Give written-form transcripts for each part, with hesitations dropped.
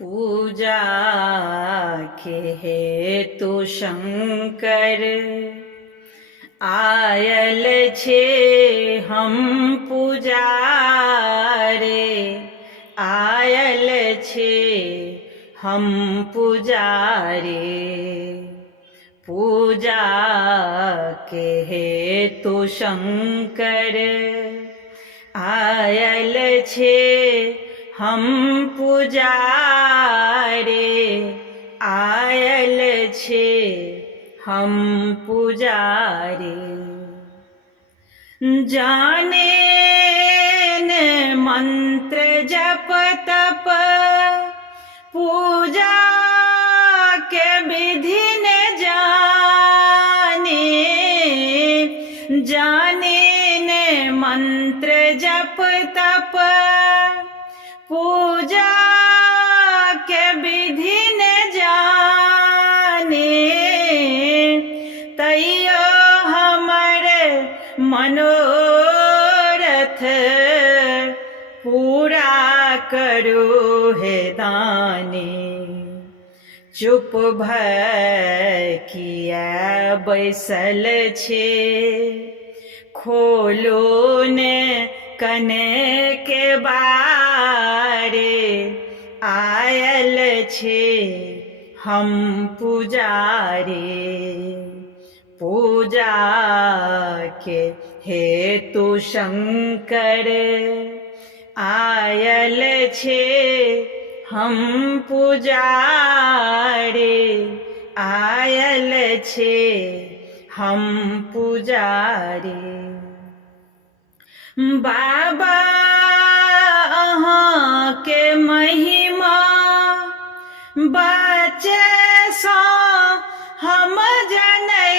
पूजा के हेतु शंकर आयल छे हम पुजारे। आयल छे हम पुजारे। पूजा के हेतु शंकर आयल छे हम पुजारे। आयल छे हम पुजारे। जाने न मंत्र जप तप पूजा के विधि न जाने। जाने न मंत्र जप तप पूजा के विधि न जाने। तैयो हमर मनोरथ पूरा करो हे दानी। चुप भय किया बैसल छे खोलो ने कने के बारे। आयल छे हम पुजारे। पूजा के हेतु शंकर आयल छे हम पुजारे। आयल छे हम पुजारे। बाबा अहाँ के महिमा बच्चे सा हम जनै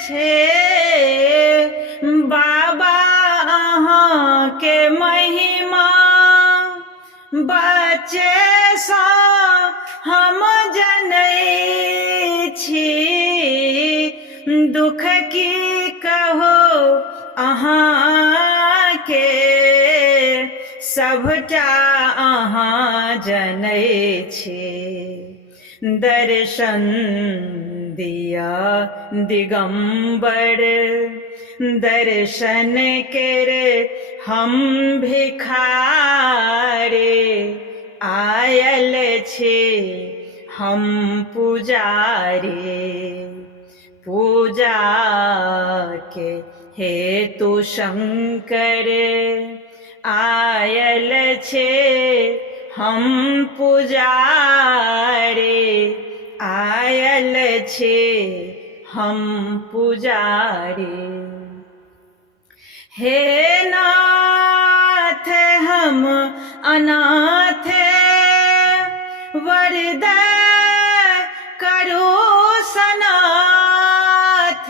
छे। बाबा अहाँ के महिमा बच्चे सा हम जनै छी। दुख की कहो अहाँ के सबटा अहाँ जनै छी। दर्शन दिया दिगंबर दर्शन कर हम भिखारे। आयल छे हम पुजारे। पूजा के हेतु शंकर आयल छे हम पुजारे। आयल छे हम पुजारे। हे नाथ हम अनाथ वरदा करो सनाथ।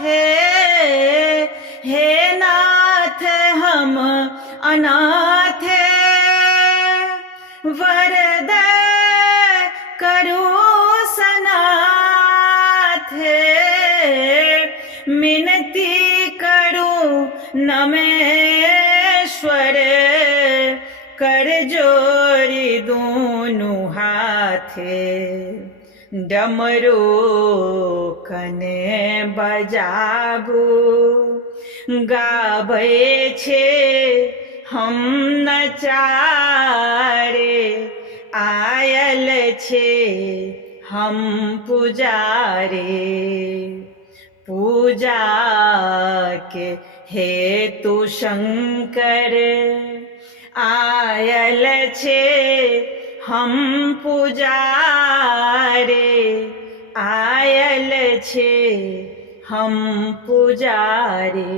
हे नाथ हम अनाथ वरदा करो सनाथ। मिनती करो नमेश्वर कर जोड़ी दोनों हाथ। डमरू कने बजाबू गाबै छे हम नचारे। आयल छे हम पुजारे। पूजा के हेतु शंकर आयल छे हम पुजारे। आयल छे हम पुजारे।